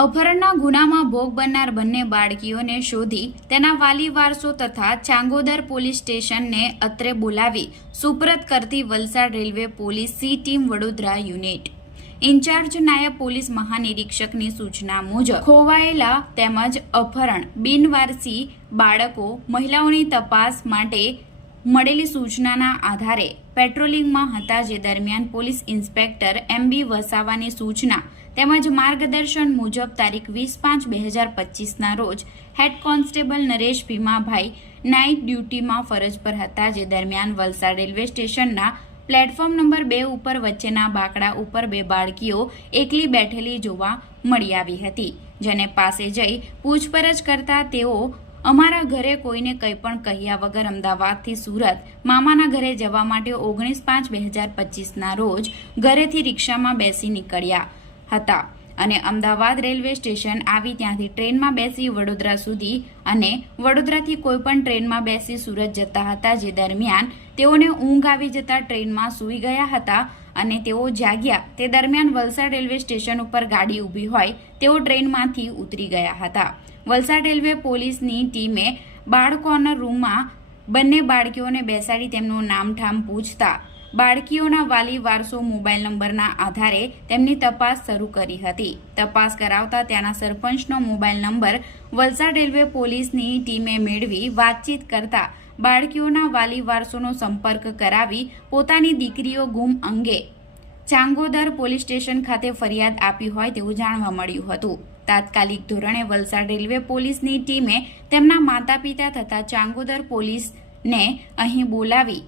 અપહરણના ગુનામાં ભોગ બનનાર બંને બાળકીઓને શોધી તેના વાલી વારસો તથા ચાંગોદર પોલીસ સ્ટેશનને અત્રે બોલાવી સુપરત કરતી Valsad railway police C team Vadodara unit in charge નાયબ પોલીસ મહાનિરીક્ષકની સૂચના મુજબ ખોવાયેલા તેમજ અપહરણ બિનવારસી બાળકો મહિલાઓની તપાસ માટે મળેલી સૂચનાના આધારે પેટ્રોલિંગમાં હતા જે દરમિયાન પોલીસ ઇન્સ્પેક્ટર એમ.બી. વસાવાની સૂચના તેમજ માર્ગદર્શન મુજબ તારીખ 20/5/2025ના રોજ head constable Naresh Bhimabhai night ડ્યુટીમાં ફરજ પર હતા જે દરમિયાન વલસાડ રેલવે સ્ટેશનના પ્લેટફોર્મ નંબર 2 ઉપર વચ્ચેના બાકડા ઉપર બે બાળકીઓ એકલી બેઠેલી જોવા મળી આવી હતી, જેને પાસે જઈ પૂછપરછ કરતા તેઓ અમારા ઘરે કોઈને કંઈ પણ કહ્યા વગર અમદાવાદથી સુરત મામાના ઘરે જવા માટે 19/5/2025ના રોજ ઘરેથી રિક્ષામાં બેસી નીકળ્યા હતા અને અમદાવાદ રેલવે સ્ટેશન આવી ત્યાંથી ટ્રેનમાં બેસી વડોદરા સુધી અને વડોદરાથી કોઈપણ ટ્રેનમાં બેસી સુરત જતા હતા જે દરમિયાન તેઓને ઊંઘ આવી જતા ટ્રેનમાં સૂઈ ગયા હતા અને તેઓ જાગ્યા તે દરમિયાન વલસાડ રેલવે સ્ટેશન ઉપર ગાડી ઊભી હોય તેઓ ટ્રેનમાંથી ઉતરી ગયા હતા. વલસાડ રેલવે પોલીસની ટીમે બાળ કોર્નર રૂમમાં બંને બાળકીઓને બેસાડી તેમનું નામઠામ પૂછતા બાળકીઓના વાલી વારસો મોબાઈલ નંબરના આધારે તેમની તપાસ શરૂ કરી હતી. તપાસ કરાવતા ત્યાંના સરપંચનો મોબાઈલ નંબર વલસાડ રેલવે પોલીસની ટીમે મેળવી વાતચીત કરતા બાળકીઓના વાલી વારસોનો સંપર્ક કરાવી પોતાની દીકરીઓ ગુમ અંગે ચાંગોદર પોલીસ સ્ટેશન ખાતે ફરિયાદ આપી હોય તેવું જાણવા મળ્યું હતું. તાત્કાલિક ધોરણે વલસાડ રેલવે પોલીસની ટીમે તેમના માતા પિતા તથા ચાંગોદર પોલીસને અહીં બોલાવી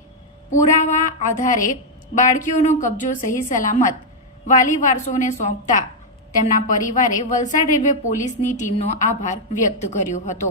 પુરાવા આધારે બાળકીઓનો કબજો સહી સલામત વાલી વારસોને સોંપતા તેમના પરિવારે વલસાડ રેલવે પોલીસની ટીમનો આભાર વ્યક્ત કર્યો હતો.